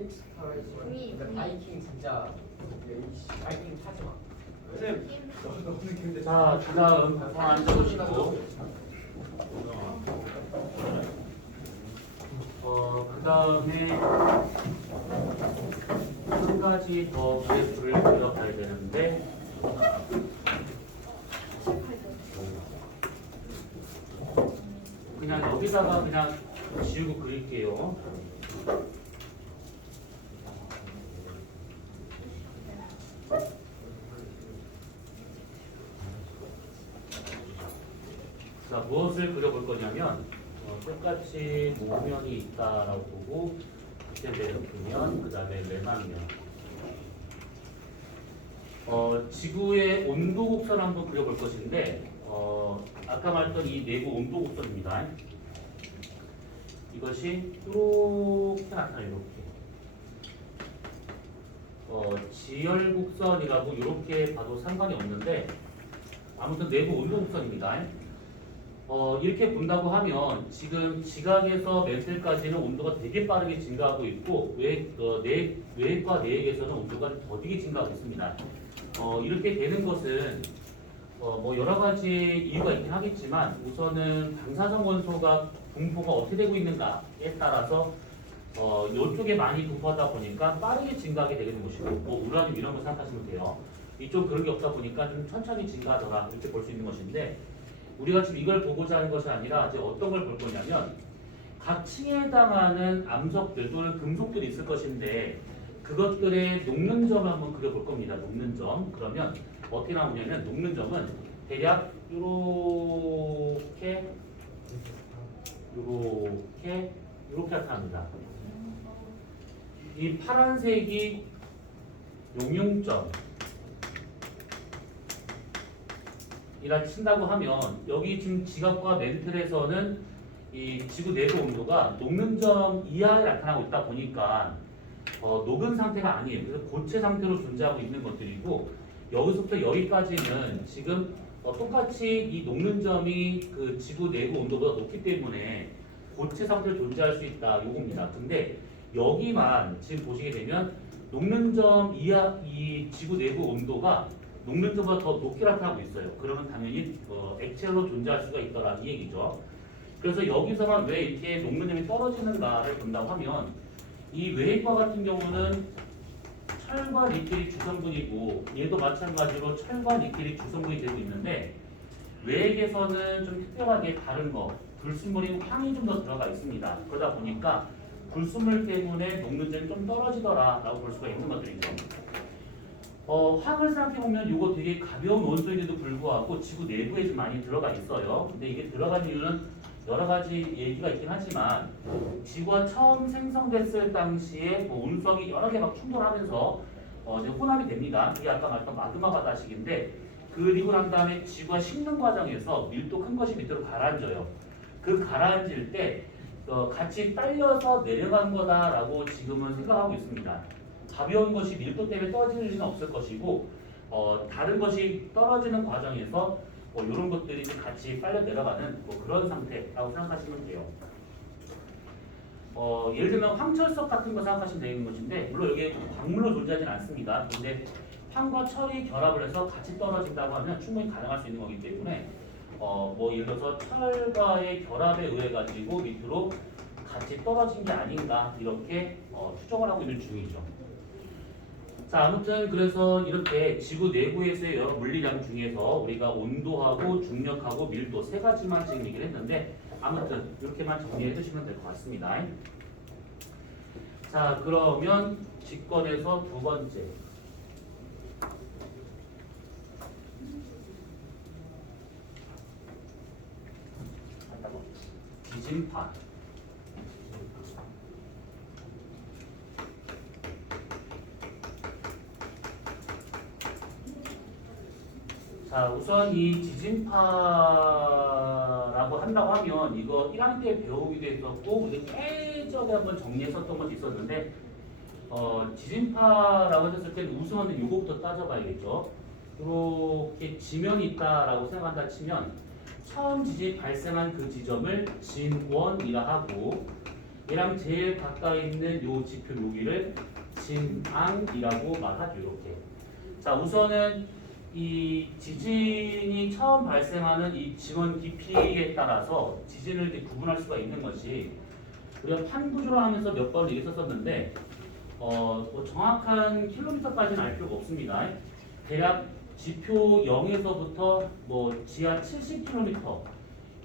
킥스타이지. 근데 위. 바이킹 진짜 바이킹 타지 마. 쌤, 너무 힘든데. 자, 그 다음 상황 적으시고 그 다음에 한 가지 더 그래프를 그려봐야 되는데 그냥 여기다가 그냥 지우고 그릴게요. 자, 무엇을 그려볼 거냐면 똑같이 모면이 있다라고 보고 그때 내려보면 그 다음에 내막면 지구의 온도 곡선 한번 그려볼 것인데 아까 말했던 이 내부 온도 곡선입니다. 이것이 이렇게 나타나요. 이렇게 지열 곡선이라고 이렇게 봐도 상관이 없는데 아무튼 내부 온도 곡선입니다. 이렇게 본다고 하면 지금 지각에서 멘틀까지는 온도가 되게 빠르게 증가하고 있고 외액과 내액에서는 온도가 더디게 증가하고 있습니다. 이렇게 되는 것은 뭐 여러 가지 이유가 있긴 하겠지만 우선은 방사성 원소가 분포가 어떻게 되고 있는가에 따라서 이쪽에 많이 분포하다 보니까 빠르게 증가하게 되는 것이고 뭐 우라늄 이런 거 생각하시면 돼요. 이쪽 그런 게 없다 보니까 좀 천천히 증가하더라 이렇게 볼 수 있는 것인데 우리가 지금 이걸 보고자 하는 것이 아니라 이제 어떤 걸 볼 거냐면 각 층에 해당하는 암석들 또는 금속들이 있을 것인데 그것들의 녹는 점을 한번 그려볼 겁니다. 녹는 점. 그러면 어떻게 나오냐면 녹는 점은 대략 이렇게 나타납니다. 이 파란색이 용융점 이라 친다고 하면 여기 지금 지각과 멘틀에서는 이 지구 내부 온도가 녹는 점 이하에 나타나고 있다 보니까 녹은 상태가 아니에요. 그래서 고체 상태로 존재하고 있는 것들이고 여기서부터 여기까지는 지금 똑같이 이 녹는 점이 그 지구 내부 온도보다 높기 때문에 고체 상태로 존재할 수 있다 요겁니다. 근데 여기만 지금 보시게 되면 녹는 점 이하 이 지구 내부 온도가 녹는 점보다 더 높게 나타나고 있어요. 그러면 당연히 액체로 존재할 수가 있더라 이 얘기죠. 그래서 여기서만 왜 이렇게 녹는 점이 떨어지는가를 본다고 하면 이 외액과 같은 경우는 철과 니켈이 주성분이고 얘도 마찬가지로 철과 니켈이 주성분이 되고 있는데 외액에서는 좀 특별하게 다른 거 불순물이 황이 좀 더 들어가 있습니다. 그러다 보니까 불순물 때문에 녹는 점이 좀 떨어지더라 라고 볼 수가 있는 것들이죠. 황을 생각해보면 이거 되게 가벼운 원소인데도 불구하고 지구 내부에 좀 많이 들어가 있어요. 근데 이게 들어간 이유는 여러 가지 얘기가 있긴 하지만 지구가 처음 생성됐을 당시에 뭐 운석이 여러 개 막 충돌하면서 이제 혼합이 됩니다. 그게 아까 말했던 마그마 바다식인데 그리고 난 다음에 지구가 식는 과정에서 밀도 큰 것이 밑으로 가라앉아요. 그 가라앉을 때 같이 딸려서 내려간 거다라고 지금은 생각하고 있습니다. 가벼운 것이 밀도 때문에 떨어질 리는 없을 것이고 다른 것이 떨어지는 과정에서 이런 것들이 같이 빨려 내려가는 그런 상태라고 생각하시면 돼요. 예를 들면 황철석 같은 거 생각하시면 되는 것인데 물론 이게 광물로 존재하지는 않습니다. 근데 황과 철이 결합을 해서 같이 떨어진다고 하면 충분히 가능할 수 있는 거기 때문에 뭐 예를 들어서 철과의 결합에 의해 가지고 밑으로 같이 떨어진 게 아닌가 이렇게 추정을 하고 있는 중이죠. 자, 아무튼 그래서 이렇게 지구 내부에서의 여러 물리량 중에서 우리가 온도하고 중력하고 밀도 세 가지만 지금 얘기를 했는데 아무튼 이렇게만 정리해 두시면 될 것 같습니다. 자, 그러면 직권에서 두 번째 지진파. 자, 우선 이 지진파라고 한다고 하면 이거 1학년 때 배우기도 했었고 우리 예전에 한번 정리했었던 것이 있었는데 지진파라고 했을 때는 우선은 요거부터 따져봐야겠죠. 이렇게 지면이 있다라고 생각한다 치면 처음 지진이 발생한 그 지점을 진원이라 하고 얘랑 제일 가까이 있는 요 지표 여기를 진앙이라고 말하죠. 이렇게. 자, 우선은 이 지진이 처음 발생하는 이 지원 깊이에 따라서 지진을 이제 구분할 수가 있는 것이 우리가 판 구조로 하면서 몇 번 얘기했었는데 뭐 정확한 킬로미터까지는 알 필요가 없습니다. 대략 지표 0에서부터 뭐 지하 70km 요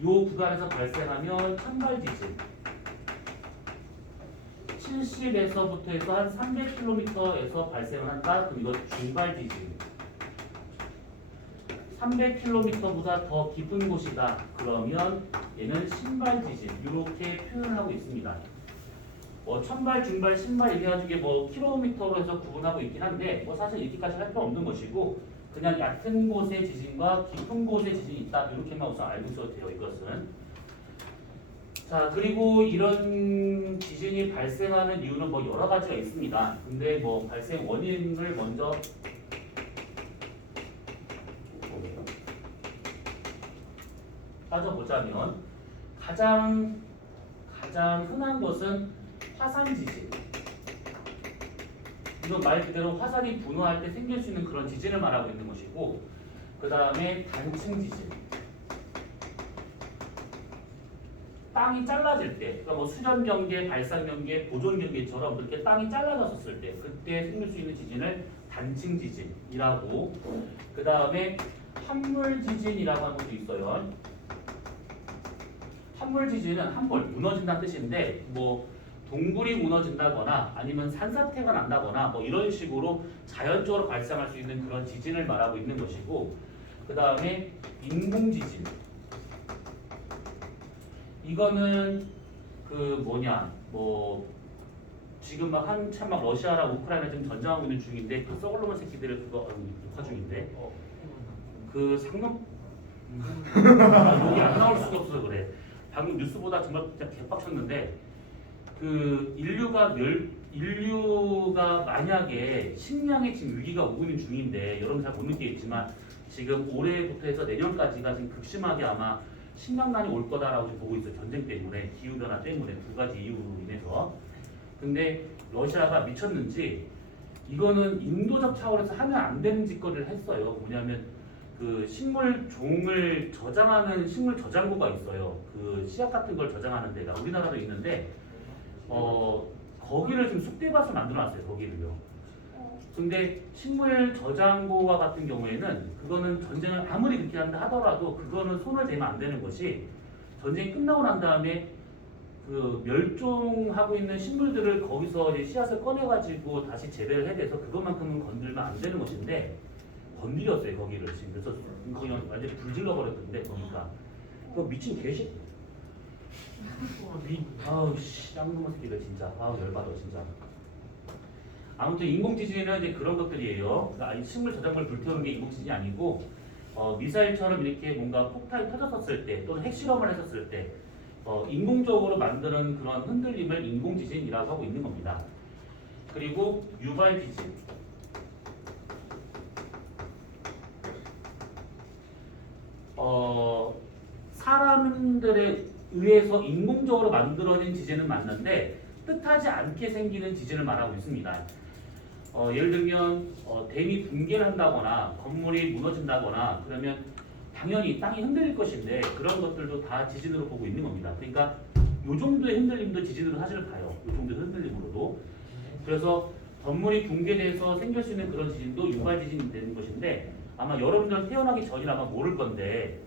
구간에서 발생하면 천발 지진 70에서부터 해서 한 300km에서 발생을 한다. 그럼 이거 중발 지진 300km보다 더 깊은 곳이다. 그러면 얘는 신발 지진 이렇게 표현하고 있습니다. 천발, 중발, 신발 이래가지고 이게 뭐 킬로미터로 해서 구분하고 있긴 한데 뭐 사실 이렇게까지 할 필요 없는 것이고 그냥 얕은 곳의 지진과 깊은 곳의 지진이 있다 이렇게만 우선 알고 있어도 돼요. 이것은 자 그리고 이런 지진이 발생하는 이유는 뭐 여러 가지가 있습니다. 근데 뭐 발생 원인을 먼저 따져보자면 가장 흔한 것은 화산 지진. 이건 말 그대로 화산이 분화할 때 생길 수 있는 그런 지진을 말하고 있는 것이고, 그 다음에 단층 지진. 땅이 잘라질 때, 그러니까 뭐 수전 경계, 발산 경계, 보존 경계처럼 그렇게 땅이 잘라졌었을 때, 그때 생길 수 있는 지진을 단층 지진이라고. 그 다음에 함물 지진이라고 하는 것도 있어요. 함물 지진은 함물 무너진다는 뜻인데, 뭐 동굴이 무너진다거나 아니면 산사태가 난다거나 뭐 이런 식으로 자연적으로 발생할 수 있는 그런 지진을 말하고 있는 것이고, 그 다음에 인공 지진. 이거는 뭐 지금 막 한참 막 러시아랑 우크라이나 지금 전쟁하고 있는 중인데 그 썩을놈의 새끼들을 그거 녹화 중인데 그 상놈 여기 안 나올 수가 없어서 그래. 방금 뉴스보다 정말 진짜 개빡쳤는데 그 인류가 만약에 식량의 지금 위기가 오고 있는 중인데 여러분 잘 못 느끼겠지만 지금 올해부터 해서 내년까지가 지금 극심하게 아마 식량난이 올 거다라고 지금 보고 있어요. 전쟁 때문에, 기후변화 때문에 두 가지 이유로 인해서. 근데 러시아가 미쳤는지 이거는 인도적 차원에서 하면 안 되는 짓거리를 했어요. 뭐냐면 그 식물 종을 저장하는 식물 저장고가 있어요. 그 씨앗 같은 걸 저장하는 데가 우리나라도 있는데 거기를 지금 쑥대밭을 만들어놨어요. 거기를요. 근데 식물 저장고와 같은 경우에는 그거는 전쟁을 아무리 그렇게 한다 하더라도 그거는 손을 대면 안 되는 것이 전쟁이 끝나고 난 다음에 그 멸종하고 있는 식물들을 거기서 이제 씨앗을 꺼내가지고 다시 재배를 해야 돼서 그것만큼은 건들면 안 되는 것인데 건드렸어요 거기를 지금. 그래서 그냥 완전히 불질러 버렸던데 거기가 그 미친 개식 아우씨 짱놈의 새끼들 진짜 아우 열받아 진짜. 아무튼 인공지진은 이제 그런 것들이에요. 그러니까 식물 저장고를 불태우는 게 인공지진이 아니고 미사일처럼 이렇게 뭔가 폭탄이 터졌었을 때 또는 핵실험을 했었을 때 인공적으로 만드는 그런 흔들림을 인공지진이라고 하고 있는 겁니다. 그리고 유발지진. 사람들에 의해서 인공적으로 만들어진 지진은 맞는데 뜻하지 않게 생기는 지진을 말하고 있습니다. 예를 들면 댐이 붕괴를 한다거나 건물이 무너진다거나 그러면 당연히 땅이 흔들릴 것인데 그런 것들도 다 지진으로 보고 있는 겁니다. 그러니까 이 정도의 흔들림도 지진으로 사실 봐요. 이 정도의 흔들림으로도. 그래서 건물이 붕괴돼서 생길 수 있는 그런 지진도 유발지진이 되는 것인데 아마 여러분들은 태어나기 전이라 아마 모를 건데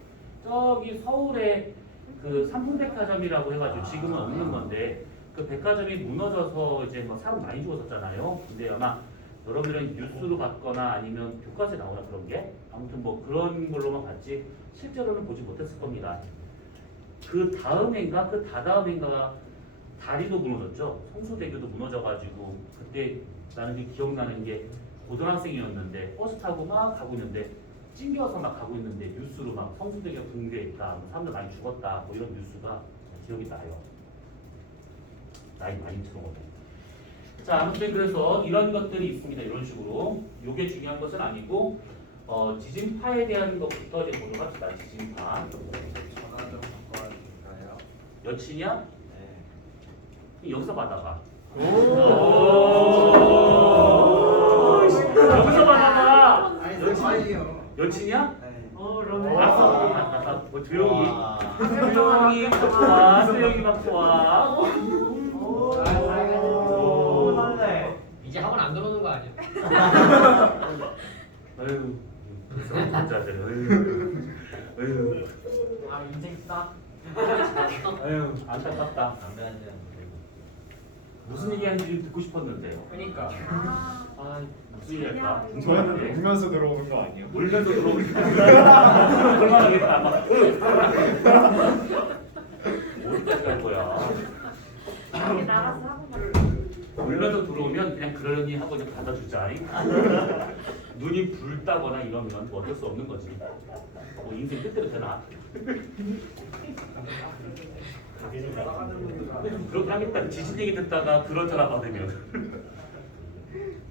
저기 서울에 그 삼풍백화점이라고 해가지고 지금은 없는 건데 그 백화점이 무너져서 이제 뭐 사람 많이 죽었었잖아요. 근데 아마 여러분들은 뉴스로 봤거나 아니면 교과서에 나오나 그런 게 아무튼 뭐 그런 걸로만 봤지 실제로는 보지 못했을 겁니다. 그 다음인가 그 다다음인가 다리도 무너졌죠. 성수대교도 무너져가지고 그때 나는 기억나는 게 고등학생이었는데 버스 타고 막 가고 있는데 찡겨서 막 가고 있는데 뉴스로 막 성수대교 붕괴했다, 사람들 많이 죽었다, 뭐 이런 뉴스가 기억이 나요. 나이 많이 들어오네. 자, 아무튼 그래서 이런 것들이 있습니다. 이런 식으로. 요게 중요한 것은 아니고 지진파에 대한 것부터 이제 보도록 합시다. 지진파. 전화 좀 바꿔야 될까요? 여친이야? 네. 여기서 받아봐. 오. 여기서 받아봐. 아니요. 여친이야? 네. 그러네. 알았어. 뭐 조용히 갖고 와. 조용히 갖고 와. 이제 학원 안 들어오는 거 아니야? 아유, 자들. 아유, 아 인생 싸. 아유, 안타깝다. 무슨 얘기하는지 듣고 싶었는데. 그러니까. 아, 무슨 얘기할까? 저희는 궁금한데. 울면서 들어오는 거 아니에요? 울면서 들어오니까 얼마나겠다. 아마. 어디까지 갈 거야? 여기 나가서 하고 울면서 들어오면 그냥 그러려니 하고 그냥 받아주자. 눈이 붉다거나 이러면 뭐 어쩔 수 없는 거지. 뭐 인생 끝대로 되나? 그렇게 하겠다. 지진 얘기 듣다가 그런 전화 받으면.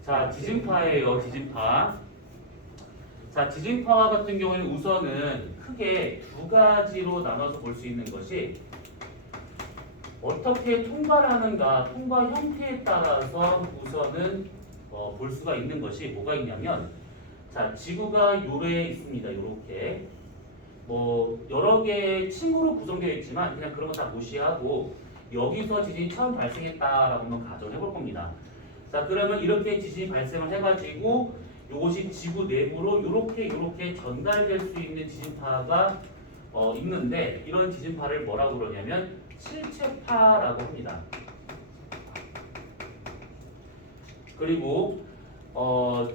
자, 지진파예요. 지진파. 자, 지진파와 같은 경우에는 우선은 크게 두 가지로 나눠서 볼 수 있는 것이 어떻게 통과를 하는가, 통과 형태에 따라서 우선은 볼 수가 있는 것이 뭐가 있냐면, 자, 지구가 요래 있습니다. 요렇게 뭐 여러 개의 층으로 구성되어 있지만 그냥 그런 거 다 무시하고 여기서 지진이 처음 발생했다라고 한번 가정해 볼 겁니다. 자, 그러면 이렇게 지진이 발생을 해가지고 이것이 지구 내부로 이렇게 전달될 수 있는 지진파가 있는데, 이런 지진파를 뭐라고 그러냐면 실체파라고 합니다. 그리고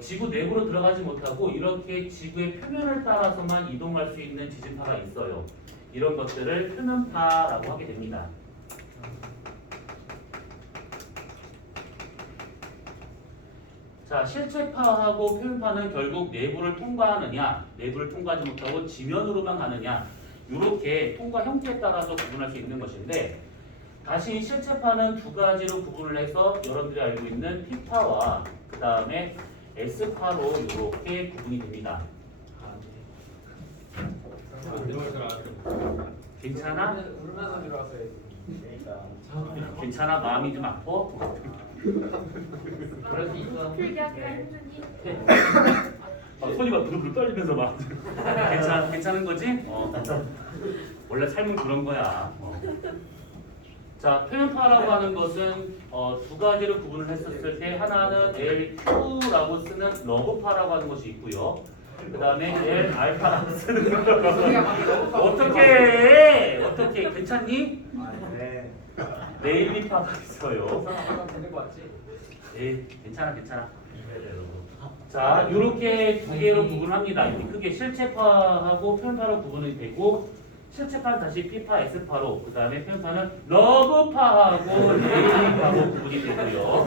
지구 내부로 들어가지 못하고 이렇게 지구의 표면을 따라서만 이동할 수 있는 지진파가 있어요. 이런 것들을 표면파라고 하게 됩니다. 자, 실체파하고 표면파는 결국 내부를 통과하느냐, 내부를 통과하지 못하고 지면으로만 가느냐, 이렇게 통과 형태에 따라서 구분할 수 있는 것인데, 다시 실체파는 두 가지로 구분을 해서 여러분들이 알고 있는 P파와 그 다음에 S파로 이렇게 구분이 됩니다. 괜찮아? 울면서 들어왔어야지. 괜찮아? 마음이 좀 아파? 그럴 수 있어. 필기하기가 힘드니? 손이 막 부들부들 떨리면서 막 괜찮은 거지? 원래 삶은 그런 거야. 자, 표현파라고 하는 것은 두 가지로 구분을 했었을 때, 하나는 LQ라고 쓰는 러브파라고 하는 것이 있고요. 그 다음에 L알파라고 쓰는 어떻게 괜찮니? 네. 네일리파가 있어요. 잠깐 보내고 왔지. 예, 괜찮아. 자, 이렇게 두 개로 구분합니다. 이렇게 크게 실체파하고 표현파로 구분이 되고, 실체파는 다시 P파, S파로, 그 다음에 표현파는 러브파하고 네일리파로 구분이 되고요.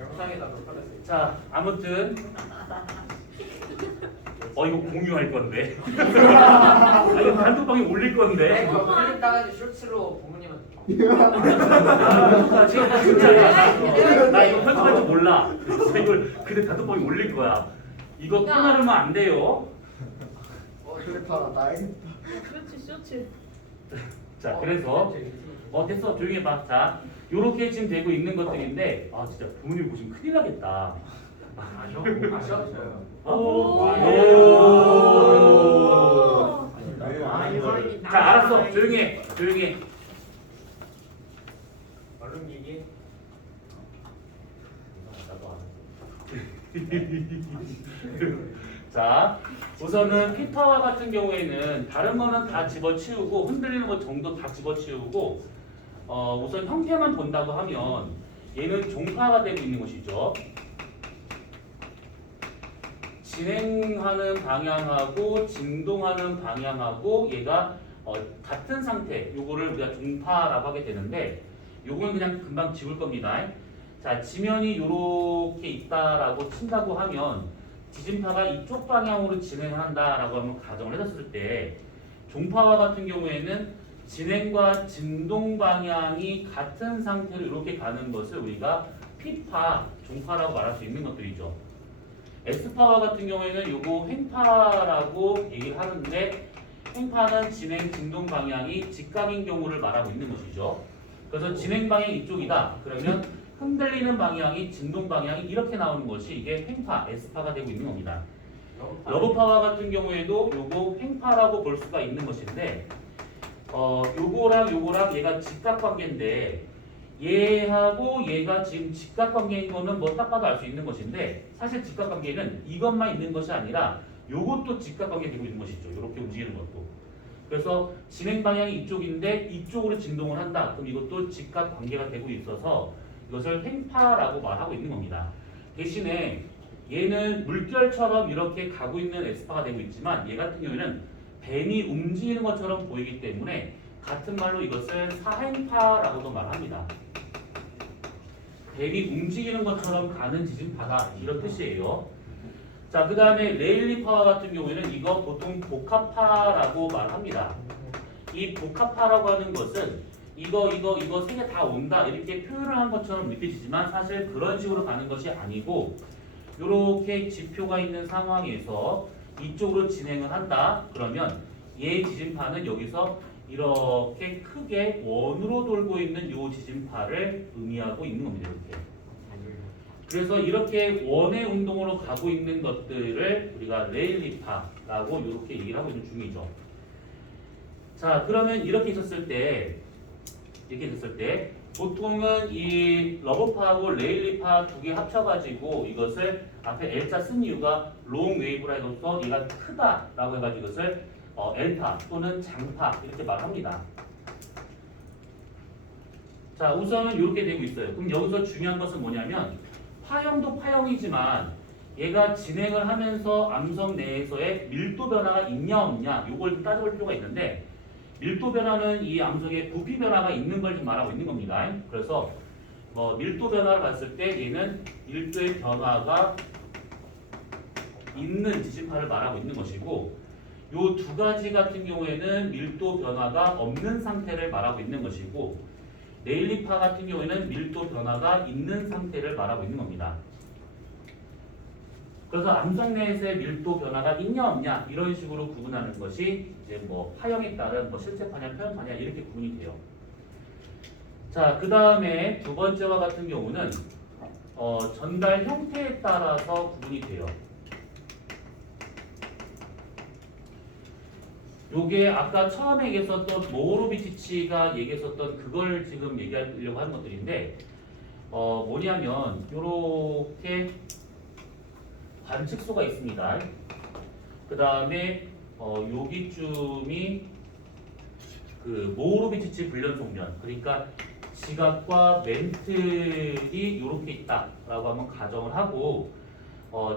영상에다 녹화했어요. 자, 아무튼 이거 공유할 건데. 이거 단톡방에 올릴 건데. 이거 클립 따가지고 쇼츠로 부모님한테. 진짜 나 이거 편집할 줄 몰라. 그래서 이걸 근데 단톡방에 올릴 거야. 이거 끊으면 안 돼요. 그래파라 나이. 쇼츠. 자, 그래서 됐어, 조용히 해봐. 자, 요렇게 지금 되고 있는 것들인데, 아 진짜 부모님 보시면 큰일 나겠다. 아셔? 자, 알았어, 조용히 해. 얼른 얘기. 자, 우선은 P파와 같은 경우에는 다른 거는 다 집어치우고 흔들리는 것 정도 다 집어치우고 우선 형태만 본다고 하면 얘는 종파가 되고 있는 것이죠. 진행하는 방향하고 진동하는 방향하고 얘가 같은 상태, 요거를 우리가 종파라고 하게 되는데, 요거는 그냥 금방 지울 겁니다. 자, 지면이 요렇게 있다라고 친다고 하면 지진파가 이쪽 방향으로 진행한다라고 하면 가정을 해줬을 때, 종파와 같은 경우에는 진행과 진동 방향이 같은 상태로 이렇게 가는 것을 우리가 P파, 종파라고 말할 수 있는 것들이죠. S파와 같은 경우에는 요거 횡파라고 얘기를 하는데, 횡파는 진행, 진동 방향이 직각인 경우를 말하고 있는 것이죠. 그래서 진행 방향이 이쪽이다. 그러면 흔들리는 방향이 진동 방향이 이렇게 나오는 것이 이게 횡파, S파가 되고 있는 겁니다. 러브파와 같은 경우에도 요거 횡파라고 볼 수가 있는 것인데 요거랑 얘가 직각관계인데 얘하고 얘가 지금 직각관계인 거는 뭐 딱 봐도 알 수 있는 것인데 사실 직각관계는 이것만 있는 것이 아니라 요것도 직각관계 되고 있는 것이죠. 이렇게 움직이는 것도. 그래서 진행 방향이 이쪽인데 이쪽으로 진동을 한다. 그럼 이것도 직각관계가 되고 있어서 이것을 횡파라고 말하고 있는 겁니다. 대신에 얘는 물결처럼 이렇게 가고 있는 S파가 되고 있지만 얘 같은 경우에는 뱀이 움직이는 것처럼 보이기 때문에 같은 말로 이것을 사행파라고도 말합니다. 뱀이 움직이는 것처럼 가는 지진파다 이런 뜻이에요. 자, 그 다음에 레일리파와 같은 경우에는 이거 보통 복합파라고 말합니다. 이 복합파라고 하는 것은 이거 세 개 다 온다 이렇게 표현을 한 것처럼 느껴지지만 사실 그런 식으로 가는 것이 아니고 이렇게 지표가 있는 상황에서 이쪽으로 진행을 한다. 그러면 얘 지진파는 여기서 이렇게 크게 원으로 돌고 있는 이 지진파를 의미하고 있는 겁니다. 이렇게. 그래서 이렇게 원의 운동으로 가고 있는 것들을 우리가 레일리파라고 이렇게 얘기를 하고 있는 중이죠. 자, 그러면 이렇게 있었을 때 보통은 이 러버파하고 레일리파 두 개 합쳐가지고 이것을 앞에 L자 쓴 이유가 롱 웨이브라 해서 얘가 크다라고 해가지고 이것을 L파 또는 장파 이렇게 말합니다. 자, 우선은 이렇게 되고 있어요. 그럼 여기서 중요한 것은 뭐냐면 파형도 파형이지만 얘가 진행을 하면서 암석 내에서의 밀도 변화가 있냐 없냐 이걸 따져볼 필요가 있는데 밀도 변화는 이 암석에 부피 변화가 있는 걸 말하고 있는 겁니다. 그래서 밀도 변화를 봤을 때 얘는 밀도의 변화가 있는 지진파를 말하고 있는 것이고 요 두 가지 같은 경우에는 밀도 변화가 없는 상태를 말하고 있는 것이고 레일리파 같은 경우에는 밀도 변화가 있는 상태를 말하고 있는 겁니다. 그래서 암석 내에서의 밀도 변화가 있냐 없냐 이런 식으로 구분하는 것이 이제 뭐 파형에 따른 뭐 실제파냐 표현파냐 이렇게 구분이 돼요. 자, 그 다음에 두 번째와 같은 경우는 전달 형태에 따라서 구분이 돼요. 요게 아까 처음에 얘기했었던 모호로비치치가 얘기했었던 그걸 지금 얘기하려고 하는 것들인데 뭐냐면 요렇게 관측소가 있습니다. 그 다음에 여기쯤이 그 모호로비치치 불연속면 그러니까 지각과 멘틀이 이렇게 있다라고 한번 가정을 하고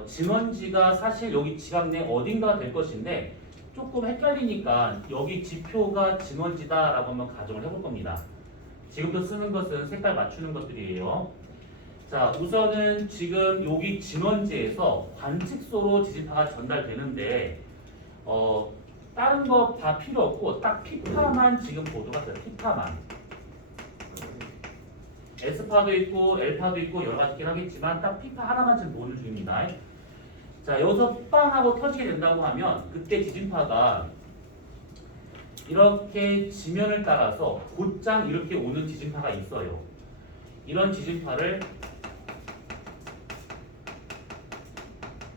진원지가 사실 여기 지각 내 어딘가 될 것인데 조금 헷갈리니까 여기 지표가 진원지다라고 한번 가정을 해볼 겁니다. 지금도 쓰는 것은 색깔 맞추는 것들이에요. 자, 우선은 지금 여기 진원지에서 관측소로 지진파가 전달되는데 다른 거 다 필요 없고 딱 P파만 지금 보도가 돼요. P파만. S파도 있고 L파도 있고 여러 가지긴 하겠지만 딱 P파 하나만 지금 보는 중입니다. 자, 여기서 빵 하고 터지게 된다고 하면 그때 지진파가 이렇게 지면을 따라서 곧장 이렇게 오는 지진파가 있어요. 이런 지진파를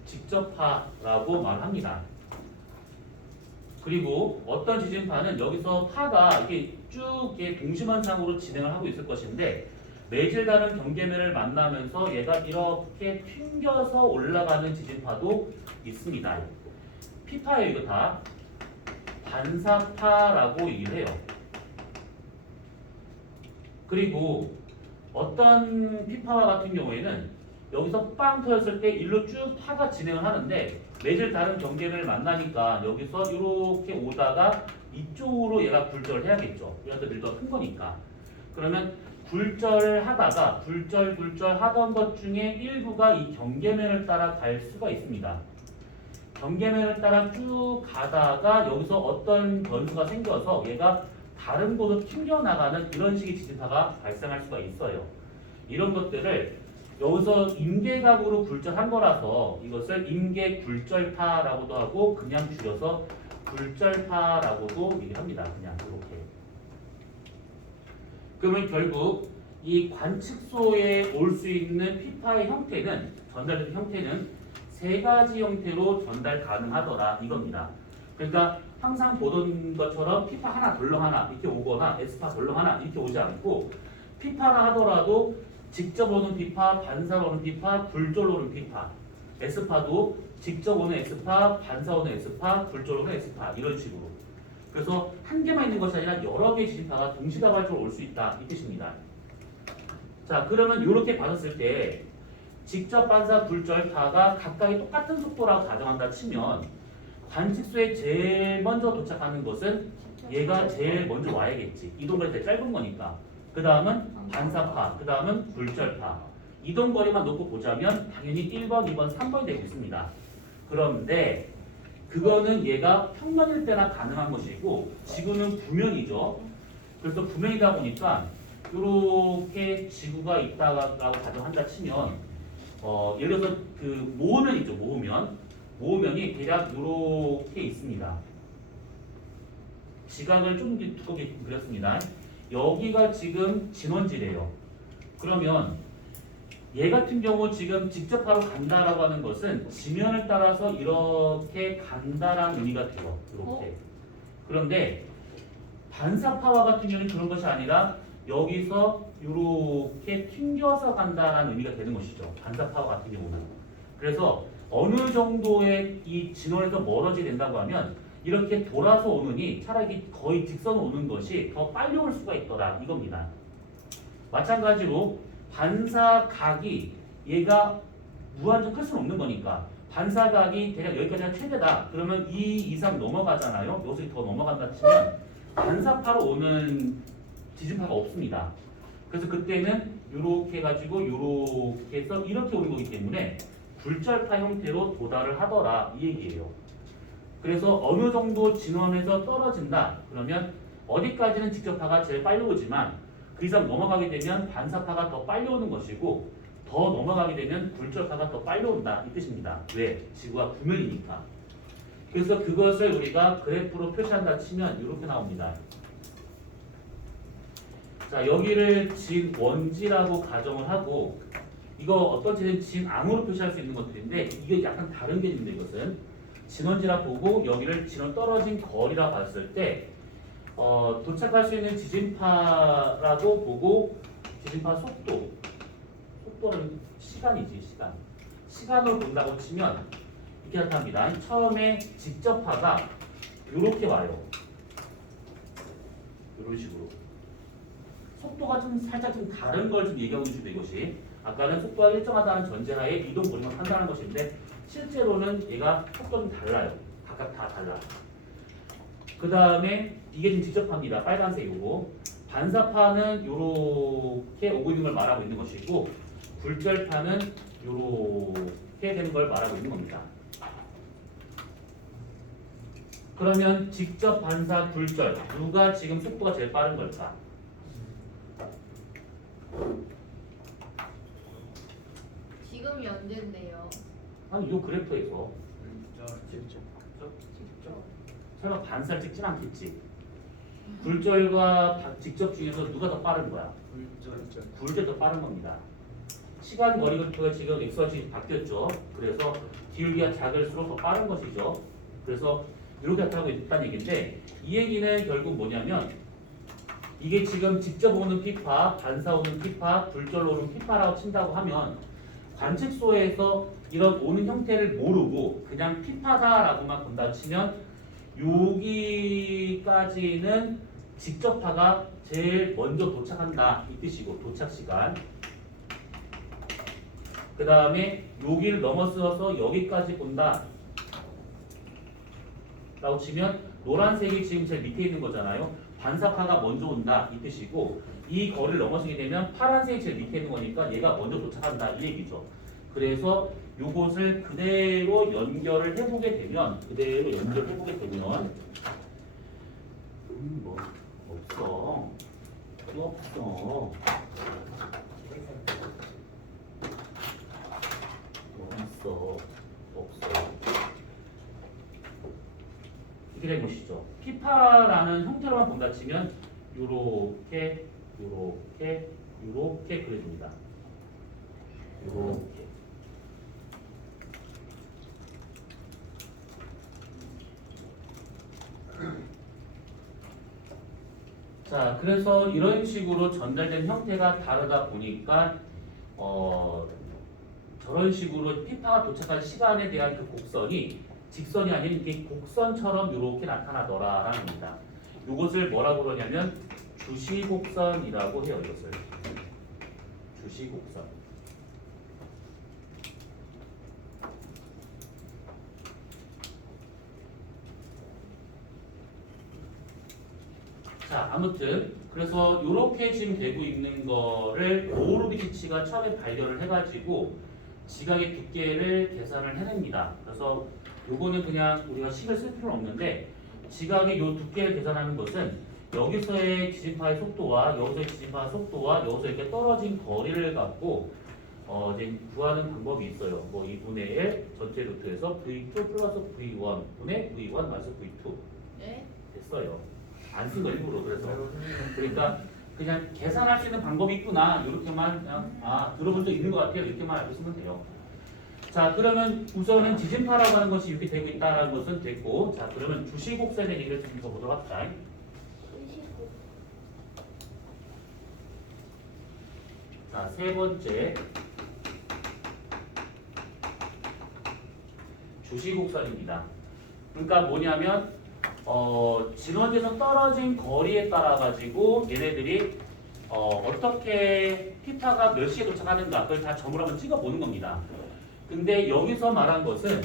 직접파라고 말합니다. 그리고 어떤 지진파는 여기서 파가 이렇게 쭉 이렇게 동시만상으로 진행을 하고 있을 것인데 매질 다른 경계면을 만나면서 얘가 이렇게 튕겨서 올라가는 지진파도 있습니다. P파예요. 이거 다 반사파라고 얘기를 해요. 그리고 어떤 P파와 같은 경우에는 여기서 빵 터졌을 때 일로 쭉 파가 진행을 하는데 매질 다른 경계를 만나니까 여기서 이렇게 오다가 이쪽으로 얘가 굴절을 해야겠죠. 얘가 밀도가 큰 거니까. 그러면 굴절을 하다가 굴절 하던 것 중에 일부가 이 경계면을 따라 갈 수가 있습니다. 경계면을 따라 쭉 가다가 여기서 어떤 변수가 생겨서 얘가 다른 곳으로 튕겨나가는 이런 식의 지진파가 발생할 수가 있어요. 이런 것들을 여기서 임계각으로 굴절한 거라서 이것을 임계굴절파라고도 하고 그냥 줄여서 굴절파라고도 얘기합니다. 그냥 이렇게. 그러면 결국 이 관측소에 올 수 있는 피파의 형태는 전달되는 형태는 세 가지 형태로 전달 가능하더라 이겁니다. 그러니까 항상 보던 것처럼 피파 하나 덜렁 하나 이렇게 오거나 에스파 덜렁 하나 이렇게 오지 않고 피파라 하더라도 직접 오는 피파, 반사로 오는 피파, 굴절로 오는 피파. 에스파도 직접 오는 에스파, 반사 오는 에스파, 굴절 오는 에스파 이런 식으로. 그래서 한 개만 있는 것이 아니라 여러 개의 지진파가 동시다발적으로 올 수 있다 이 뜻입니다. 자, 그러면 이렇게 봤을 때 직접 반사, 굴절파가 각각이 똑같은 속도라고 가정한다 치면 관측소에 제일 먼저 도착하는 것은 얘가 제일 먼저 와야겠지. 이동거리 제일 짧은 거니까. 그 다음은 반사파, 그 다음은 굴절파. 이동거리만 놓고 보자면 당연히 1번, 2번, 3번이 되고 있습니다. 그런데 그거는 얘가 평면일 때나 가능한 것이고 지구는 부면이죠. 그래서 부면이다 보니까 이렇게 지구가 있다고 가정한다 치면 예를 들어서 그 모으면 있죠. 모으면이 대략 이렇게 있습니다. 지각을 좀 두껍게 그렸습니다. 여기가 지금 진원지래요. 그러면 얘 같은 경우 지금 직접 바로 간다라고 하는 것은 지면을 따라서 이렇게 간다라는 의미가 돼요. 이렇게. 그런데 반사파와 같은 경우는 그런 것이 아니라 여기서 이렇게 튕겨서 간다라는 의미가 되는 것이죠. 반사파와 같은 경우는. 그래서 어느 정도의 이 진원에서 멀어지게 된다고 하면 이렇게 돌아서 오느니 차라리 거의 직선으로 오는 것이 더 빨리 올 수가 있더라 이겁니다. 마찬가지로 반사각이 얘가 무한정 클 수는 없는 거니까 반사각이 대략 여기까지가 최대다. 그러면 2 이상 넘어가잖아요. 여기서 더 넘어간다 치면 반사파로 오는 지진파가 없습니다. 그래서 그때는 이렇게 해가지고 이렇게 해서 이렇게 오는 거기 때문에 굴절파 형태로 도달을 하더라 이 얘기예요. 그래서 어느 정도 진원에서 떨어진다 그러면 어디까지는 직접파가 제일 빨리 오지만 그 이상 넘어가게 되면 반사파가 더 빨리 오는 것이고 더 넘어가게 되면 굴절파가 더 빨리 온다 이 뜻입니다. 왜? 지구가 구면이니까. 그래서 그것을 우리가 그래프로 표시한다 치면 이렇게 나옵니다. 자, 여기를 진원지라고 가정을 하고 이거 어떤 지는 진앙으로 표시할 수 있는 것들인데 이게 약간 다른 개념인데 이것은 진원지라 보고 여기를 진원 떨어진 거리라 봤을 때 도착할 수 있는 지진파라고 보고 지진파 속도는 시간이지 시간으로 본다고 치면 이렇게 나타납니다. 처음에 직접파가 이렇게 와요. 이런 식으로 속도가 좀 살짝 좀 다른 걸 좀 얘기하고 있는 이것이 아까는 속도가 일정하다는 전제하에 이동 거리만 판단하는 것인데 실제로는 얘가 속도는 달라요. 각각 다 달라. 그 다음에 이게 지금 직접파입니다. 빨간색이고 반사파는 이렇게 오고 있는 걸 말하고 있는 것이고 굴절파는 이렇게 되는 걸 말하고 있는 겁니다. 그러면 직접 반사 굴절 누가 지금 속도가 제일 빠른 걸까? 지금이 언젠데요? 아니 이 그래프에서 설마 반사를 찍진 않겠지. 굴절과 직접 중에서 누가 더 빠른 거야? 굴절 더 빠른 겁니다. 시간 거리가 지금 xy 바뀌었죠. 그래서 기울기가 작을수록 더 빠른 것이죠. 그래서 이렇게 나타나고 있다는 얘기인데 이 얘기는 결국 뭐냐면 이게 지금 직접 오는 피파, 반사 오는 피파, 굴절로 오는 피파라고 친다고 하면 관측소에서 이런 오는 형태를 모르고 그냥 피파다라고만 본다 치면 여기까지는 직접파가 제일 먼저 도착한다 이 뜻이고 도착 시간. 그 다음에 여기를 넘어서서 여기까지 본다 라고 치면 노란색이 지금 제일 밑에 있는 거잖아요. 반사파가 먼저 온다 이 뜻이고 이 거리를 넘어서게 되면 파란색이 제일 밑에 있는 거니까 얘가 먼저 도착한다 이 얘기죠. 그래서 요것을 그대로 연결을 해보게 되면 뭐 없어 이렇게 된 것이죠. 피파라는 형태로만 본다 치면 요렇게 요렇게 그려줍니다. 요렇게. 자, 그래서 이런 식으로 전달된 형태가 다르다 보니까 저런 식으로 피파가 도착한 시간에 대한 그 곡선이 직선이 아닌 이게 곡선처럼 이렇게 나타나더라라는 겁니다. 이것을 뭐라고 그러냐면 주시곡선이라고 해요. 이것을 주시곡선. 자, 아무튼 그래서 이렇게 지금 되고 있는 거를 오르비치치가 처음에 발견을 해가지고 지각의 두께를 계산을 해냅니다. 그래서 요거는 그냥 우리가 식을 쓸 필요는 없는데 지각의 요 두께를 계산하는 것은 여기서의 지진파의 속도와 여기서의 지진파의 속도와 여기서 이렇게 떨어진 거리를 갖고 이제 구하는 방법이 있어요. 뭐 2분의 1 전체 루트에서 V2 플러스 V1 분의 V1 마이너스 V2 네? 됐어요. 안 쓴 거 일부러 그래서 그러니까 그냥 계산할 수 있는 방법이 있구나 이렇게만 그냥 들어본 적 있는 것 같아요 이렇게만 알고 쓰면 돼요. 자 그러면 우선은 지진파라고 하는 것이 이렇게 되고 있다는 것은 됐고 자 그러면 주시곡선의 얘기를 좀 보도록 합시다. 자 세 번째 주시곡선입니다. 그러니까 뭐냐면 진원지에서 떨어진 거리에 따라 가지고 얘네들이 어떻게 피파가 몇 시에 도착하는가 그걸 다 점으로 한번 찍어 보는 겁니다. 근데 여기서 말한 것은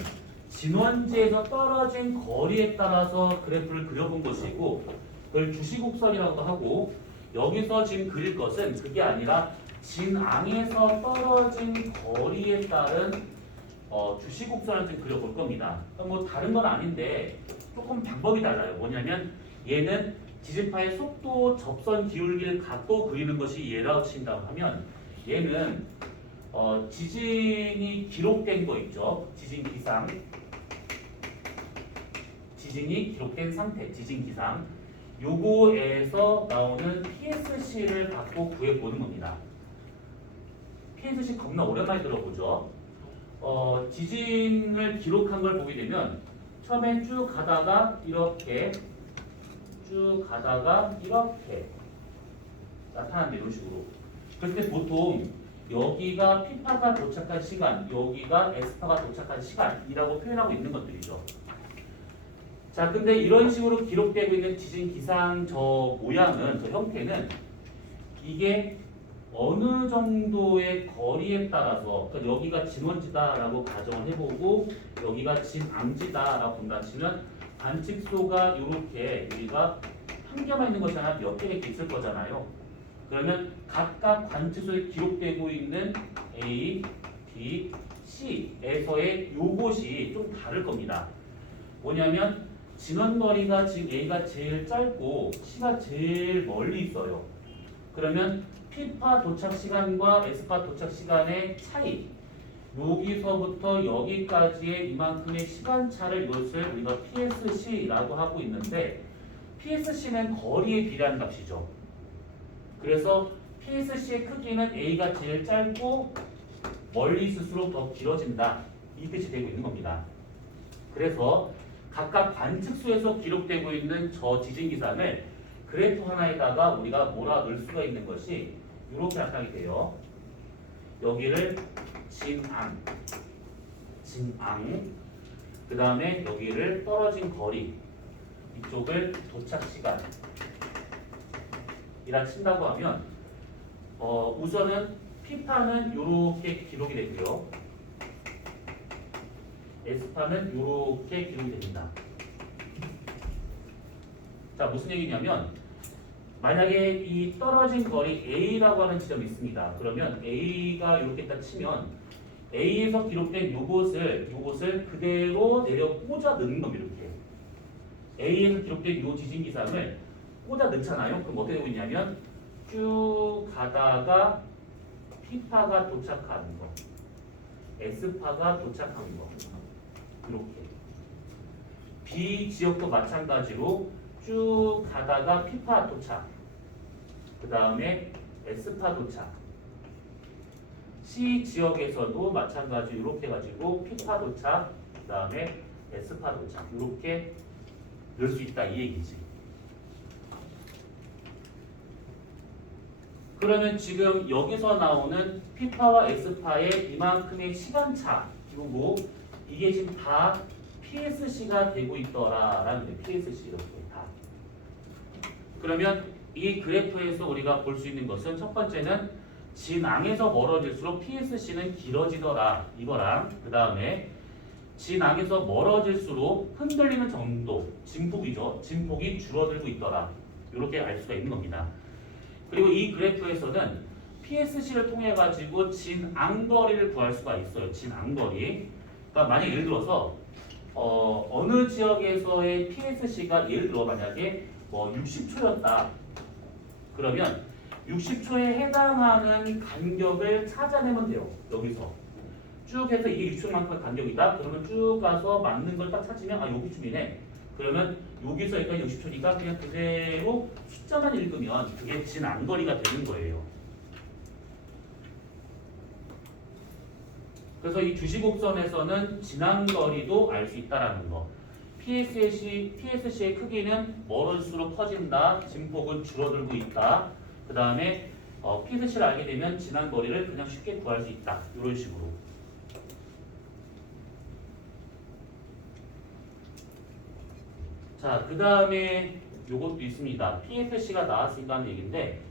진원지에서 떨어진 거리에 따라서 그래프를 그려본 것이고 그걸 주시곡선이라고 하고 여기서 지금 그릴 것은 그게 아니라 진앙에서 떨어진 거리에 따른 주시곡선을 좀 그려볼 겁니다. 뭐 다른 건 아닌데 조금 방법이 달라요. 뭐냐면 얘는 지진파의 속도 접선 기울기를 갖고 그리는 것이 얘라고 친다고 하면 얘는 지진이 기록된 거 있죠. 지진 기상 지진이 기록된 상태 지진 기상 요거에서 나오는 PSC를 갖고 구해보는 겁니다. PSC 겁나 오랜만에 들어보죠. 지진을 기록한 걸 보게 되면 처음엔 쭉 가다가 이렇게 나타난다 이런 식으로. 그럴 때 보통 여기가 P파가 도착한 시간, 여기가 S파가 도착한 시간이라고 표현하고 있는 것들이죠. 자, 근데 이런 식으로 기록되고 있는 지진 기상 저 모양은, 저 형태는 이게 어느 정도의 거리에 따라서 그러니까 여기가 진원지다라고 가정을 해보고 여기가 진앙지다라고 본다 치면 관측소가 이렇게 우리가 한 개만 있는 것이 아니라 몇 개 이렇게 있을 거잖아요. 그러면 각각 관측소에 기록되고 있는 A, B, C에서의 요것이 좀 다를 겁니다. 뭐냐면 진원거리가 지금 A가 제일 짧고 C가 제일 멀리 있어요. 그러면 P파 도착 시간과 S파 도착 시간의 차이 여기서부터 여기까지의 이만큼의 시간차를 이것을 우리가 PSC라고 하고 있는데 PSC는 거리에 비례하는 값이죠. 그래서 PSC의 크기는 A가 제일 짧고 멀리 있을수록 더 길어진다. 이 뜻이 되고 있는 겁니다. 그래서 각각 관측소에서 기록되고 있는 저 지진 기상을 그래프 하나에다가 우리가 몰아 넣을 수가 있는 것이 이렇게 나타나게 돼요. 여기를 진앙, 그 다음에 여기를 떨어진 거리, 이쪽을 도착 시간 이라 친다고 하면 우선은 P파는 이렇게 기록이 되고요. S파는 이렇게 기록이 됩니다. 자, 무슨 얘기냐면 만약에 이 떨어진 거리 A라고 하는 지점이 있습니다. 그러면 A가 이렇게 딱 치면 A에서 기록된 요것을 그대로 내려 꽂아 넣는 겁니다. 이렇게 A에서 기록된 요 지진 기상을 꽂아 넣잖아요. 그럼 어떻게 되고 있냐면 쭉 가다가 P파가 도착하는 거, S파가 도착한 거 이렇게 B 지역도 마찬가지로 쭉 가다가 P파 도착 그 다음에 S파 도착. C 지역에서도 마찬가지로 이렇게 해가지고 P파 도착, 그 다음에 S파 도착 이렇게 넣을 수 있다 이 얘기지. 그러면 지금 여기서 나오는 P파와 S파의 이만큼의 시간차 그리고 이게 지금 다 PSC가 되고 있더라라는 게 PSC 이렇게 다. 그러면 이 그래프에서 우리가 볼 수 있는 것은 첫 번째는 진앙에서 멀어질수록 PSC는 길어지더라 이거랑 그 다음에 진앙에서 멀어질수록 흔들리는 정도 진폭이죠. 진폭이 줄어들고 있더라 이렇게 알 수가 있는 겁니다. 그리고 이 그래프에서는 PSC를 통해 가지고 진앙거리를 구할 수가 있어요. 진앙거리. 그러니까 만약 예를 들어서 어느 지역에서의 PSC가 예를 들어 만약에 뭐 60초였다. 그러면 60초에 해당하는 간격을 찾아내면 돼요. 여기서 쭉 해서 이게 60초만큼의 간격이다. 그러면 쭉 가서 맞는 걸 딱 찾으면 아 여기쯤이네. 그러면 여기서 여기까지 60초니까 그냥 그대로 숫자만 읽으면 그게 진앙거리가 되는 거예요. 그래서 이 주시곡선에서는 진앙거리도 알 수 있다라는 거. PSC의 크기는 멀어질수록 커진다. 진폭은 줄어들고 있다. 그 다음에 PSC를 알게 되면 진앙거리를 그냥 쉽게 구할 수 있다. 이런 식으로. 자, 그 다음에 요것도 있습니다. PSC가 나왔으니까 하는 얘기인데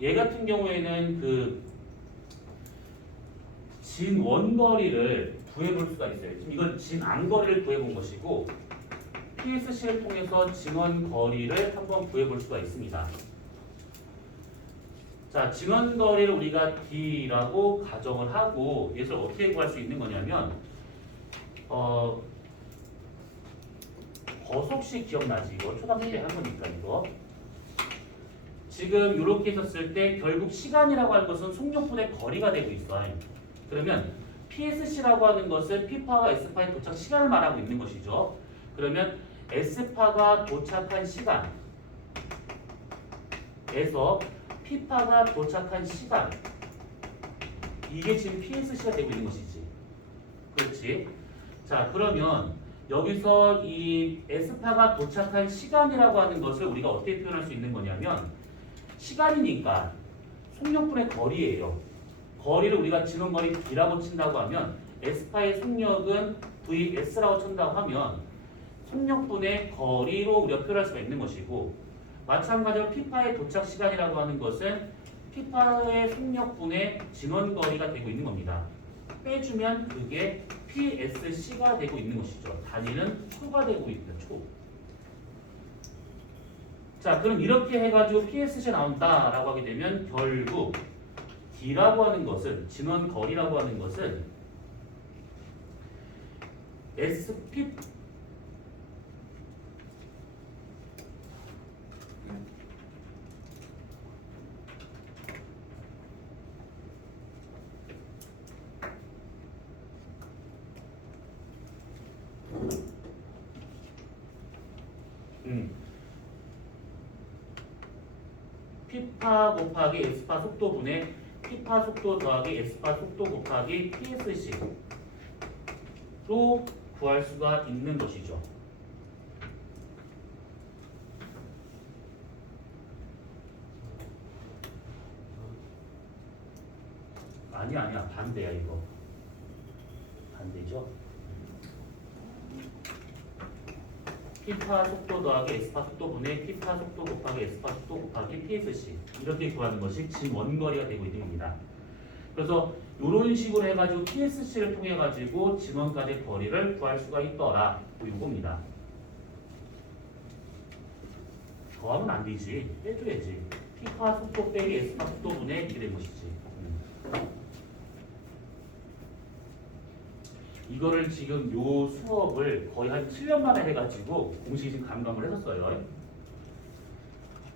얘 같은 경우에는 그 진원거리를 구해볼 수가 있어요. 지금 이건 진앙거리를 구해본 것이고 PSC를 통해서 진원거리를 한번 구해볼 수가 있습니다. 자, 진원거리를 우리가 D라고 가정을 하고 얘를 어떻게 구할 수 있는 거냐면 거속식 기억나지? 이거 초등학교 때 한 거니까 이거. 지금 이렇게 있었을 때 결국 시간이라고 하는 것은 속력분의 거리가 되고 있어요. 그러면 PSC라고 하는 것은 P파와 S파의 도착 시간을 말하고 있는 것이죠. 그러면 S파가 도착한 시간에서 P파가 도착한 시간 이게 지금 PSC가 되고 있는 것이지. 그렇지? 자, 그러면 여기서 이 S파가 도착한 시간이라고 하는 것을 우리가 어떻게 표현할 수 있는 거냐면 시간이니까 속력분의 거리예요. 거리를 우리가 진원거리 D라고 친다고 하면 S파의 속력은 VS라고 친다고 하면 속력분의 거리로 우리가 표현할 수가 있는 것이고 마찬가지로 P파의 도착 시간이라고 하는 것은 P파의 속력분의 진원거리가 되고 있는 겁니다. 빼주면 그게 PSC가 되고 있는 것이죠. 단위는 초가 되고 있는 초. 자, 그럼 이렇게 해가지고 PSC가 나온다라고 하게 되면 결국 D라고 하는 것은 진원거리라고 하는 것은 SP P파 곱하기 S파 속도분의 P파 속도 더하기 S파 속도 곱하기 PSC로 구할 수가 있는 것이죠. 아니야 반대야 이거. 반대죠. P파 속도 더하기 S파 속도분의 P파 속도 곱하기 S파 속도 곱하기 PSC 이렇게 구하는 것이 진원거리가 되고 있는 겁니다. 그래서 이런 식으로 해가지고 PSC를 통해 가지고 진원까지 거리를 구할 수가 있더라. 이겁니다. 더하면 안 되지. 빼줘야지. P파 속도 빼기 S파 속도분의 이렇게 된 것이지. 이거를 지금 요 수업을 거의 한 7년 만에 해가지고 공식이 지금 감감을 했었어요.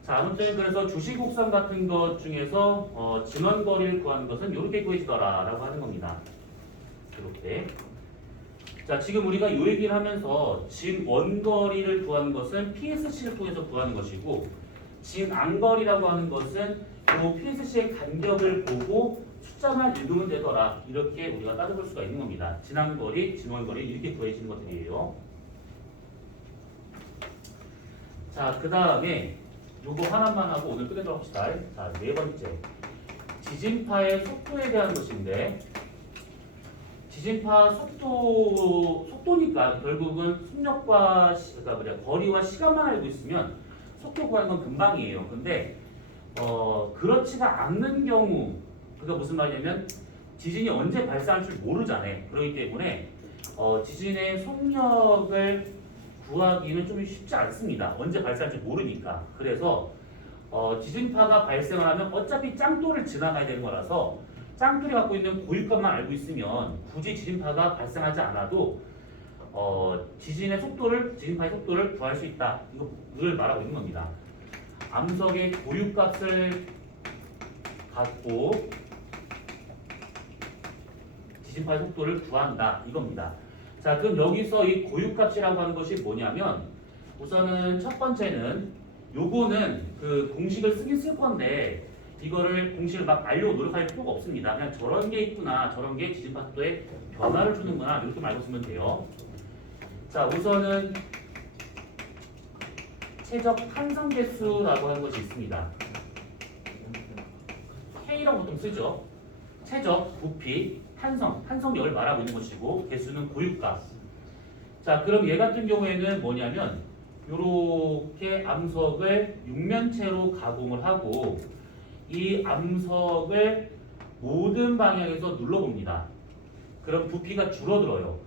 자, 아무튼 그래서 주시곡선 같은 것 중에서 진원거리를 구하는 것은 이렇게 구해지더라라고 하는 겁니다. 이렇게. 자, 지금 우리가 요 얘기를 하면서 진원거리를 구하는 것은 PSC를 통해서 구하는 것이고 진앙거리라고 하는 것은 이 PSC의 간격을 보고 숫자만 읽으면 되더라. 이렇게 우리가 따져볼 수가 있는 겁니다. 진앙거리, 진원거리 이렇게 구해지는 것들이에요. 자, 그 다음에 요거 하나만 하고 오늘 끝내도록 합시다. 자, 네 번째. 지진파의 속도에 대한 것인데, 지진파 속도니까 결국은 속력과 그러니까 거리와 시간만 알고 있으면 속도 구하는 건 금방이에요. 근데 그렇지가 않는 경우, 그러니까 무슨 말이냐면 지진이 언제 발생할 줄 모르잖아요. 그렇기 때문에 지진의 속력을 구하기는 좀 쉽지 않습니다. 언제 발생할 줄 모르니까. 그래서 지진파가 발생을 하면 어차피 짱돌을 지나가야 되는 거라서 짱돌이 갖고 있는 고유값만 알고 있으면 굳이 지진파가 발생하지 않아도 지진의 속도를, 지진파의 속도를 구할 수 있다. 이걸 말하고 있는 겁니다. 암석의 고유값을 갖고 지진파의 속도를 구한다. 이겁니다. 자, 그럼 여기서 이 고유값이라고 하는 것이 뭐냐면 우선은 첫 번째는 요거는 그 공식을 쓰긴 쓸 건데 이거를 공식을 막 알려고 노력할 필요가 없습니다. 그냥 저런 게 있구나, 저런 게 지진파 속도에 변화를 주는구나 이렇게 알고 있으면 돼요. 자, 우선은 최적 탄성 개수라고 하는 것이 있습니다. K라고 보통 쓰죠. 최적, 부피, 탄성력을 말하고 있는 것이고 개수는 고유값. 자, 그럼 얘 같은 경우에는 뭐냐면 이렇게 암석을 육면체로 가공을 하고 이 암석을 모든 방향에서 눌러봅니다. 그럼 부피가 줄어들어요.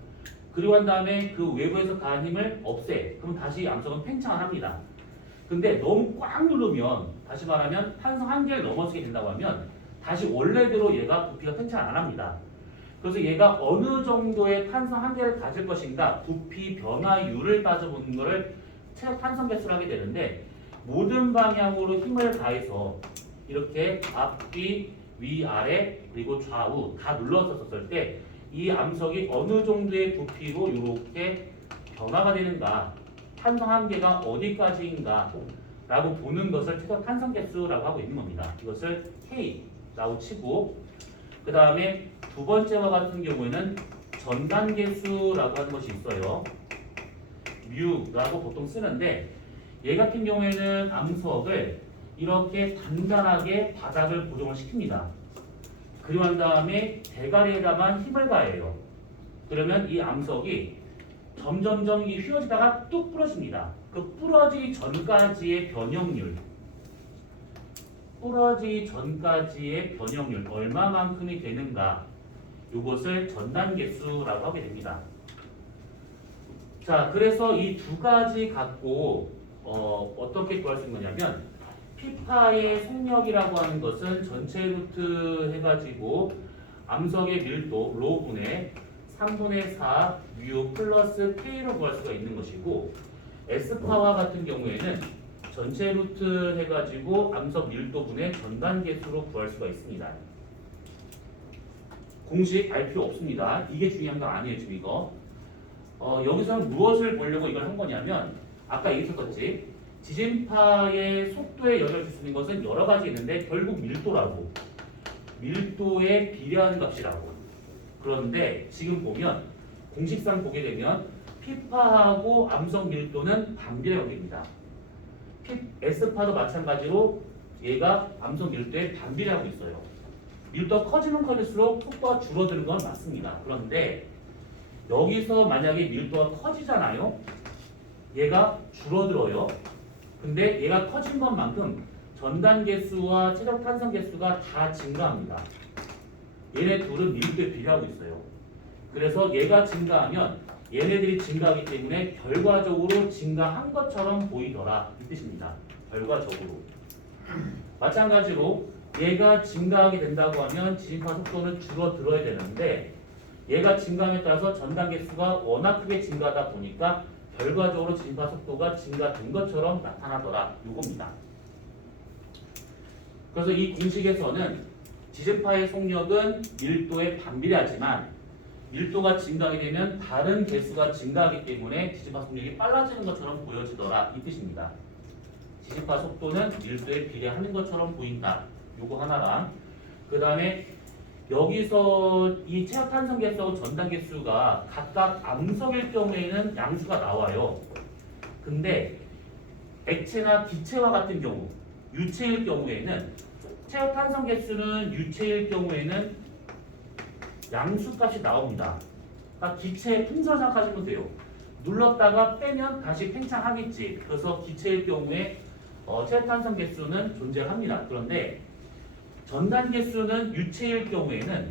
그리고 한 다음에 그 외부에서 가한 힘을 없애. 그럼 다시 암석은 팽창을 합니다. 근데 너무 꽉 누르면 다시 말하면 탄성 한계를 넘어서게 된다고 하면 다시 원래대로 얘가 부피가 팽창을 안 합니다. 그래서 얘가 어느 정도의 탄성 한계를 가질 것인가 부피 변화율을 따져보는 것을 최적 탄성 개수를 하게 되는데 모든 방향으로 힘을 가해서 이렇게 앞뒤 위아래 그리고 좌우 다 눌러서 썼을 때 이 암석이 어느 정도의 부피로 이렇게 변화가 되는가 탄성 한계가 어디까지인가 라고 보는 것을 최적 탄성 개수라고 하고 있는 겁니다. 이것을 K라고 치고 그 다음에 두 번째와 같은 경우에는 전단 개수라고 하는 것이 있어요. 뮤라고 보통 쓰는데 얘 같은 경우에는 암석을 이렇게 단단하게 바닥을 고정을 시킵니다. 그리고 한 다음에 대가리에다만 힘을 가해요. 그러면 이 암석이 점점점 이 휘어지다가 뚝 부러집니다. 그 부러지기 전까지의 변형률, 얼마만큼이 되는가, 이것을 전단 개수라고 하게 됩니다. 자, 그래서 이 두 가지 갖고 어떻게 구할 수 있는 거냐면 피파의 속력이라고 하는 것은 전체 루트 해가지고 암석의 밀도 로분의 3분의 4 뮤 플러스 K로 구할 수가 있는 것이고 S파와 같은 경우에는 전체 루트 해가지고 암석 밀도분의 전단 개수로 구할 수가 있습니다. 공식 알 필요 없습니다. 이게 중요한 거 아니에요, 지금 이거. 여기서는 무엇을 보려고 이걸 한 거냐면 아까 얘기했었지. 지진파의 속도에 영향을 줄 수 있는 것은 여러 가지 있는데 결국 밀도라고. 밀도에 비례하는 값이라고. 그런데 지금 보면 공식상 보게 되면 피파하고 암석 밀도는 반비례 관계입니다. S파도 마찬가지로 얘가 암석 밀도에 반비례하고 있어요. 밀도가 커지면 커질수록 속도가 줄어드는 건 맞습니다. 그런데 여기서 만약에 밀도가 커지잖아요. 얘가 줄어들어요. 근데 얘가 커진 것만큼 전단 개수와 최적 탄성 개수가 다 증가합니다. 얘네 둘은 밀도에 비례하고 있어요. 그래서 얘가 증가하면 얘네들이 증가하기 때문에 결과적으로 증가한 것처럼 보이더라 이 뜻입니다. 결과적으로. 마찬가지로 얘가 증가하게 된다고 하면 지진파 속도는 줄어들어야 되는데 얘가 증가함에 따라서 전단 개수가 워낙 크게 증가하다 보니까 결과적으로 지진파 속도가 증가된 것처럼 나타나더라 이겁니다. 그래서 이 공식에서는 지진파의 속력은 밀도에 반비례하지만 밀도가 증가하게 되면 다른 개수가 증가하기 때문에 지진파 속력이 빨라지는 것처럼 보여지더라 이 뜻입니다. 지진파 속도는 밀도에 비례하는 것처럼 보인다. 요거 하나랑 그 다음에 여기서 이 체화탄성 개수하고 전단 개수가 각각 암석일 경우에는 양수가 나와요. 근데 액체나 기체와 같은 경우, 유체일 경우에는 체화탄성 개수는 유체일 경우에는 양수값이 나옵니다. 그러니까 기체의 풍선 생각하시면 돼요. 눌렀다가 빼면 다시 팽창하겠지. 그래서 기체일 경우에 체화탄성 개수는 존재합니다. 그런데 전단 개수는 유체일 경우에는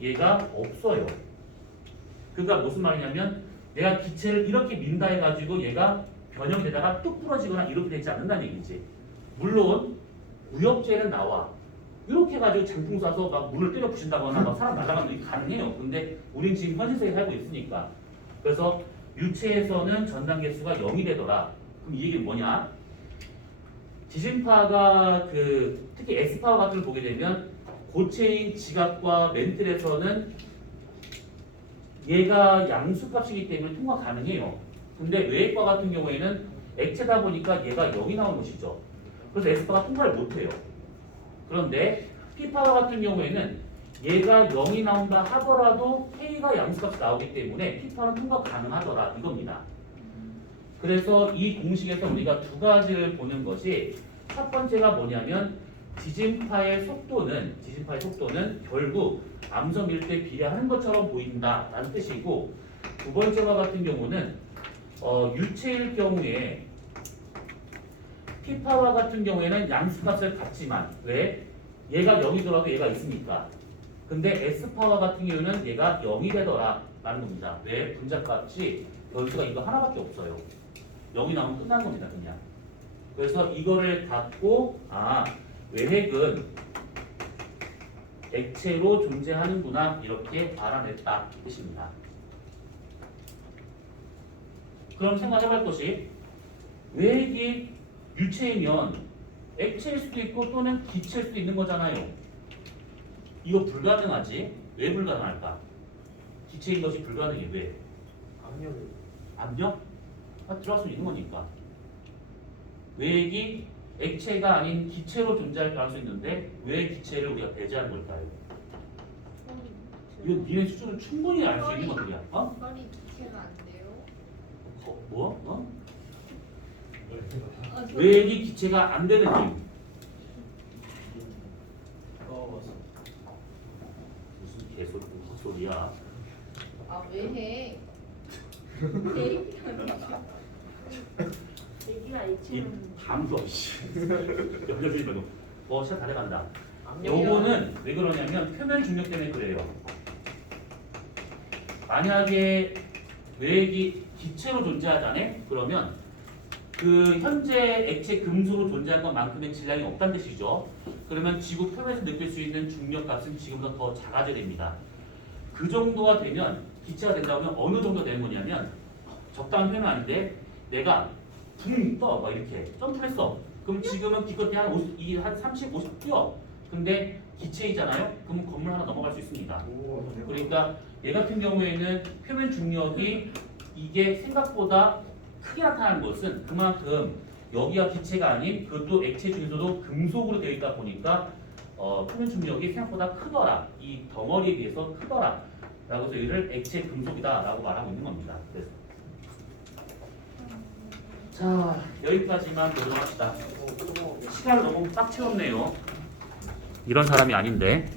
얘가 없어요. 그러니까 무슨 말이냐면 내가 기체를 이렇게 민다 해가지고 얘가 변형되다가 뚝 부러지거나 이렇게 되지 않는다는 얘기지. 물론 구역제는 나와. 이렇게 해가지고 장풍 쏴서 막 물을 때려 부신다거나 막 사람 날아가는 게 가능해요. 근데 우린 지금 현실 세계에 살고 있으니까. 그래서 유체에서는 전단 개수가 0이 되더라. 그럼 이 얘기는 뭐냐? 지진파가 특히 S파와 같은 걸 보게 되면 고체인 지각과 멘틀에서는 얘가 양수값이기 때문에 통과 가능해요. 근데 외액과 같은 경우에는 액체다 보니까 얘가 0이 나오는 것이죠. 그래서 S파가 통과를 못해요. 그런데 P파와 같은 경우에는 얘가 0이 나온다 하더라도 K가 양수값이 나오기 때문에 P파는 통과 가능하더라 이겁니다. 그래서 이 공식에서 우리가 두 가지를 보는 것이 첫 번째가 뭐냐면 지진파의 속도는 결국 암석 밀도에 비례하는 것처럼 보인다라는 뜻이고, 두 번째와 같은 경우는 유체일 경우에 P파와 같은 경우에는 양수값을 갖지만 왜? 얘가 0이더라도 얘가 있으니까. 근데 S파와 같은 경우는 얘가 0이 되더라 라는 겁니다. 왜? 분자값이 변수가 이거 하나밖에 없어요. 0이 나오면 끝난 겁니다. 그냥. 그래서 이거를 갖고 외핵은 액체로 존재하는구나 이렇게 알아냈다 뜻입니다. 그럼 생각해볼 것이 외핵이 유체이면 액체일 수도 있고 또는 기체일 수도 있는 거잖아요. 이거 불가능하지? 왜 불가능할까? 기체인 것이 불가능해. 왜? 압력? 들어갈 수 있는 거니까. 외액이 액체가 아닌 기체로 존재할 가능성이 있는데 왜 기체를 우리가 배제하는 걸까요? 이거 니네 수준을 충분히 알 수 있는 것들이야. 빨리 기체가 안 돼요? 뭐? 외액이 기체가 안 되는 이유. 무슨 개소리, 무슨 소리야? 왜 해? 얘기가 이 액체는 담도 연결되지 말고 시간 다 돼간다. 요거는 왜 그러냐면 표면 중력 때문에 그래요. 만약에 외액이 기체로 존재하잖아요. 그러면 그 현재 액체 금속으로 존재한 것만큼의 질량이 없다는 뜻이죠. 그러면 지구 표면에서 느낄 수 있는 중력값은 지금보다 더 작아져야 됩니다. 그 정도가 되면 기체가 된다고 하면 어느 정도 되는 거냐면 적당한 표현은 아닌데 내가 붕 떠 막 이렇게 점프를 했어. 그럼 지금은 기껏해 한 30, 50 뛰어. 근데 기체이잖아요. 그럼 건물 하나 넘어갈 수 있습니다. 그러니까 얘 같은 경우에는 표면 중력이 이게 생각보다 크게 나타나는 것은 그만큼 여기가 기체가 아닌 그것도 액체 중에서도 금속으로 되어 있다 보니까 표면 중력이 생각보다 크더라. 이 덩어리에 비해서 크더라. 라고 해서 이를 액체 금속이다 라고 말하고 있는 겁니다. 그래서 자, 여기까지만 보도록 합시다. 시간을 너무 빡 채웠네요. 이런 사람이 아닌데.